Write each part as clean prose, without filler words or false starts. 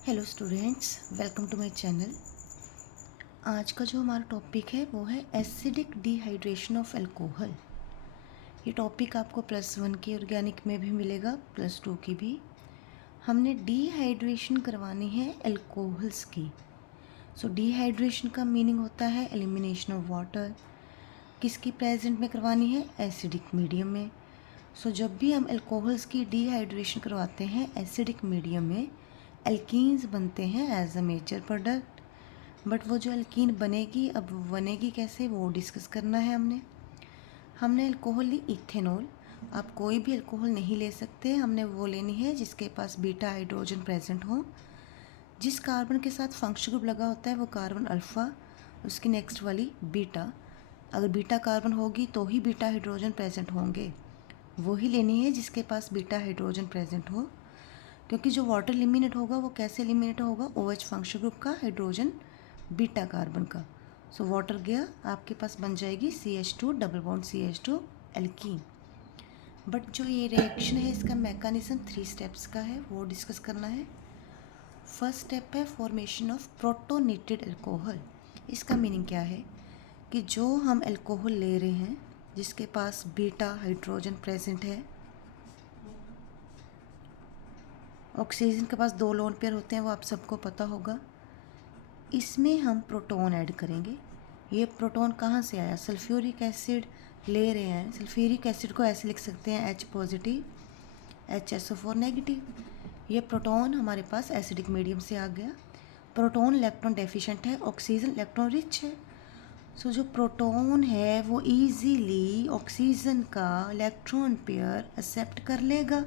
Hello students, welcome to my channel. आज का जो हमारा टॉपिक है वो है एसिडिक डिहाइड्रेशन ऑफ अल्कोहल। ये टॉपिक आपको +1 की ऑर्गेनिक में भी मिलेगा, +2 की भी। हमने डिहाइड्रेशन करवानी है अल्कोहल्स की। सो डिहाइड्रेशन का मीनिंग होता है एलिमिनेशन ऑफ वाटर। किसकी प्रेजेंट में करवानी है? एसिडिक मीडियम में। सो जब भी हम अल्कोहल्स की डिहाइड्रेशन करवाते हैं एसिडिक मीडियम में, एल्कीन्स बनते हैं as a major product. But वो जो एल्कीन बनेगी, अब बनेगी कैसे वो डिस्कस करना है। हमने अल्कोहल ली इथेनॉल। आप कोई भी अल्कोहल नहीं ले सकते, हमने वो लेनी है जिसके पास बीटा हाइड्रोजन प्रेजेंट हो। जिस कार्बन के साथ फंक्शन ग्रुप लगा होता है वो कार्बन अल्फ़ा, उसकी नेक्स्ट वाली बीटा। अगर बीटा कार्बन होगी तो ही बीटा हाइड्रोजन प्रेजेंट होंगे। वो ही लेनी है जिसके पास बीटा हाइड्रोजन प्रेजेंट हो, क्योंकि जो वाटर एलिमिनेट होगा वो कैसे एलिमिनेट होगा? OH फंक्शन ग्रुप का हाइड्रोजन बीटा कार्बन का। सो वाटर गया, आपके पास बन जाएगी CH2 double bond CH2 alkene. But जो ये रिएक्शन है इसका मैकेनिज्म 3 स्टेप्स का है, वो डिस्कस करना है। फर्स्ट स्टेप है फॉर्मेशन ऑफ प्रोटोनेटेड अल्कोहल। इसका मीनिंग क्या है कि जो हम अल्कोहल ले रहे हैं जिसके पास बीटा हाइड्रोजन प्रेजेंट है, ऑक्सीजन के पास 2 लोन पेयर होते हैं, वो आप सबको पता होगा। इसमें हम प्रोटॉन ऐड करेंगे। ये प्रोटॉन कहाँ से आया? सल्फ्यूरिक एसिड ले रहे हैं। सल्फ्यूरिक एसिड को ऐसे लिख सकते हैं H पॉजिटिव HSO4 नेगेटिव। ये प्रोटॉन हमारे पास एसिडिक मीडियम से आ गया। प्रोटॉन इलेक्ट्रॉन डेफिशिएंट है, ऑक्सीजन इलेक्ट्रॉन रिच है। सो जो प्रोटॉन है वो इजीली ऑक्सीजन का इलेक्ट्रॉन पेयर एक्सेप्ट कर लेगा।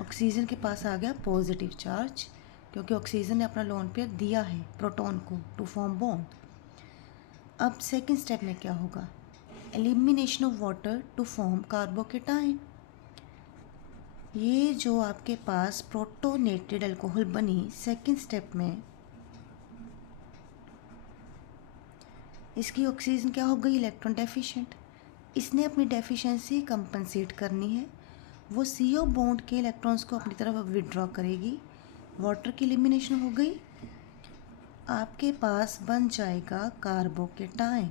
ऑक्सीजन के पास आ गया पॉजिटिव चार्ज, क्योंकि ऑक्सीजन ने अपना लोन पेयर दिया है प्रोटॉन को टू फॉर्म बॉन्ड। अब सेकंड स्टेप में क्या होगा? Elimination of water to form carbocation. ये जो आपके पास प्रोटोनेटेड अल्कोहल बनी, सेकंड स्टेप में इसकी ऑक्सीजन क्या हो गई? Electron deficient. इसने अपनी डेफिशिएंसी कंपनसेट करनी है। वो CO बॉन्ड के इलेक्ट्रॉन्स को अपनी तरफ विड्रॉ करेगी। वाटर की एलिमिनेशन हो गई, आपके पास बन जाएगा कार्बोकेटाइन।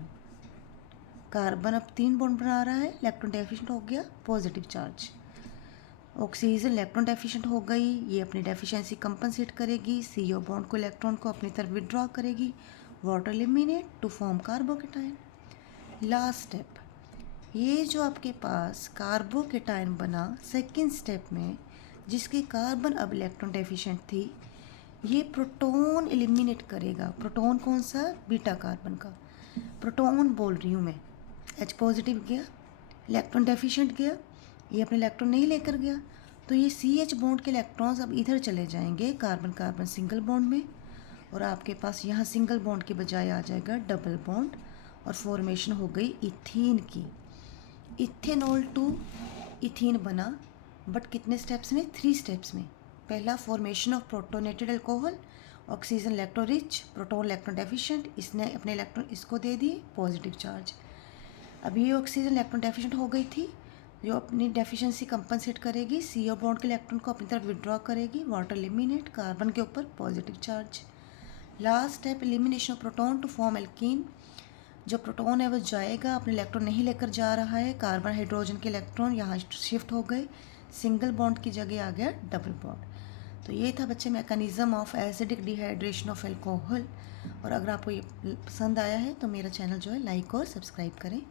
कार्बन अब 3 बॉन्ड बना रहा है, इलेक्ट्रॉन डेफिशिएंट हो गया, positive charge. Oxygen electron deficient हो गई, ये अपनी डेफिशिएंसी कंपनसेट करेगी, CO बॉन्ड को इलेक्ट्रॉन को अपनी तरफ विड्रॉ करेगी, water eliminate to form carbocation. Last step, ये जो आपके पास कार्बोकेटाइन बना सेकेंड स्टेप में, जिसकी कार्बन अब इलेक्ट्रॉन डेफिशिएंट थी, ये प्रोटॉन एलिमिनेट करेगा। प्रोटॉन कौन सा? बीटा कार्बन का। प्रोटॉन बोल रही हूँ मैं। H पॉजिटिव गया, इलेक्ट्रॉन डेफिशिएंट गया, ये अपने इलेक्ट्रॉन नहीं लेकर गया, तो ये CH बॉन्ड के इलेक्ट्रॉन्स अब इधर चले जाएंगे कार्बन कार्बन सिंगल बॉन्ड में, और आपके पास यहाँ सिंगल बॉन्ड के बजाय आ जाएगा डबल बॉन्ड, और फॉर्मेशन हो गई इथीन की। इथेनॉल टू इथीन बना, बट कितने स्टेप्स में? 3 स्टेप्स में। पहला formation of protonated alcohol, oxygen electron rich, proton electron deficient, इसने अपने इलेक्ट्रॉन इसको दे दिए पॉजिटिव चार्ज। अब ये ऑक्सीजन इलेक्ट्रॉन डेफिशिएंट हो गई थी, जो अपनी डेफिशिएंसी कंपनसेट करेगी, CO बॉन्ड के इलेक्ट्रॉन को अपनी तरफ विड्रॉ करेगी, वाटर एलिमिनेट, कार्बन के ऊपर positive charge. Last step elimination of proton to form alkene. जो प्रोटॉन है वो जाएगा, अपने इलेक्ट्रॉन नहीं लेकर जा रहा है, कार्बन हाइड्रोजन के इलेक्ट्रॉन यहाँ शिफ्ट हो गए, सिंगल बॉन्ड की जगह आ गया डबल बॉन्ड। तो ये था बच्चे mechanism of acidic dehydration of alcohol. और अगर आपको ये पसंद आया है तो मेरा चैनल जो है लाइक और सब्सक्राइब करें।